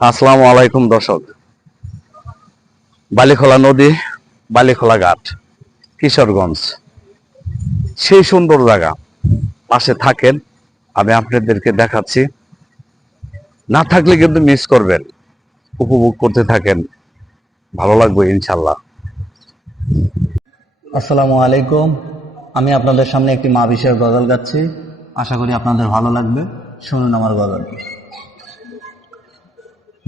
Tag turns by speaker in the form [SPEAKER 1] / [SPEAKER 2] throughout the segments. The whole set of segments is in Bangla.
[SPEAKER 1] আসসালামু আলাইকুম দর্শক। বালিখোলা নদী, বালিখোলা ঘাট, কিশোরগঞ্জ। সেই সুন্দর জায়গা। পাশে থাকেন, আমি আপনাদেরকে দেখাচ্ছি। না থাকলে কিন্তু মিস করবেন। উপভোগ করতে থাকেন। ভালো লাগবে ইনশাল্লাহ।
[SPEAKER 2] আসসালামু আলাইকুম। আমি আপনাদের সামনে একটি মা বিষয়ের গজল গাচ্ছি। আশা করি আপনাদের ভালো লাগবে। শুনুন আমার গজল।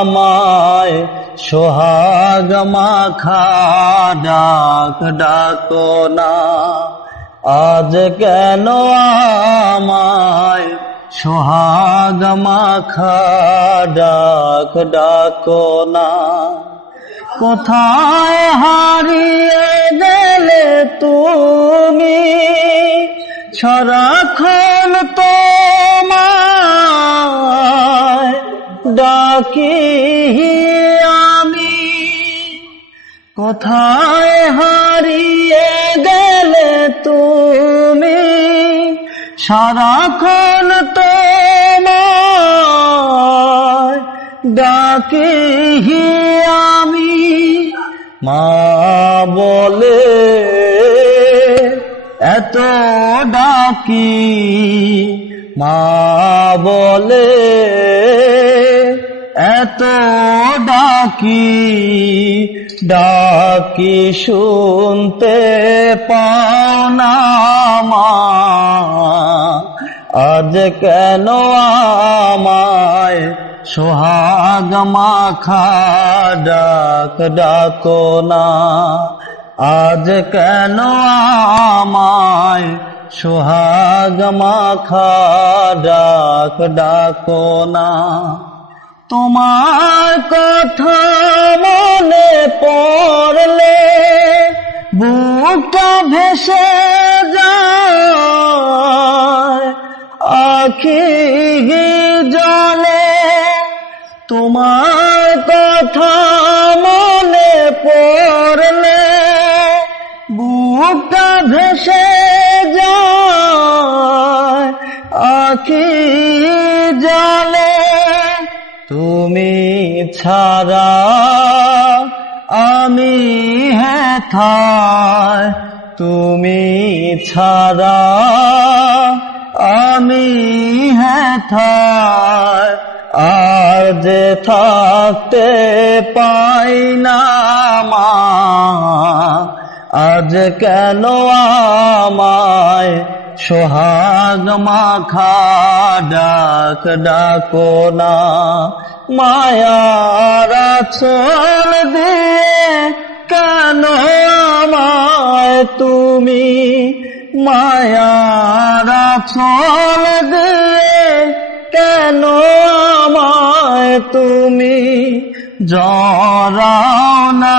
[SPEAKER 2] আমায় সোহাগ মাখা ডাক ডাকো না। আজ কেন আমায় সোহাগ মাখা ডাক ডাকো না? কোথায় হারিয়ে গেলে তুমি? সারাক্ষণ তোমায় ডাকি আমি কোথায় হারিয়ে গেলে তুমি সারাক্ষণ তোমায় ডাকি আমি। মা বলে, এত ডাকি। মা বলে এত ডাকি ডাকি শুনতে পাও না মা। আজ কেন আমায় সোহাগ মাখা ডাক, ডাকো না। আজ কেন আমায় সোহাগ মাখা ডাক, ডাকো না। তোমার কথা মনে পড়লে বুকটা ভেসে যায় আখি জলে। তোমার কথা মনে পড়লে বুকটা ভেসে যায় আখি তুমি ছাড়া আমি হেথায় তুমি ছাড়া আমি হেথায় আর যে থাকতে পাই না মা। আজ কেন আমায় সোহাগ মাখা ডাক ডাকো না মায়ারা চল দিয়ে কেন আমায় তুমি? মায়ারা চল দিয়ে কেন আমায় তুমি? জড়াও না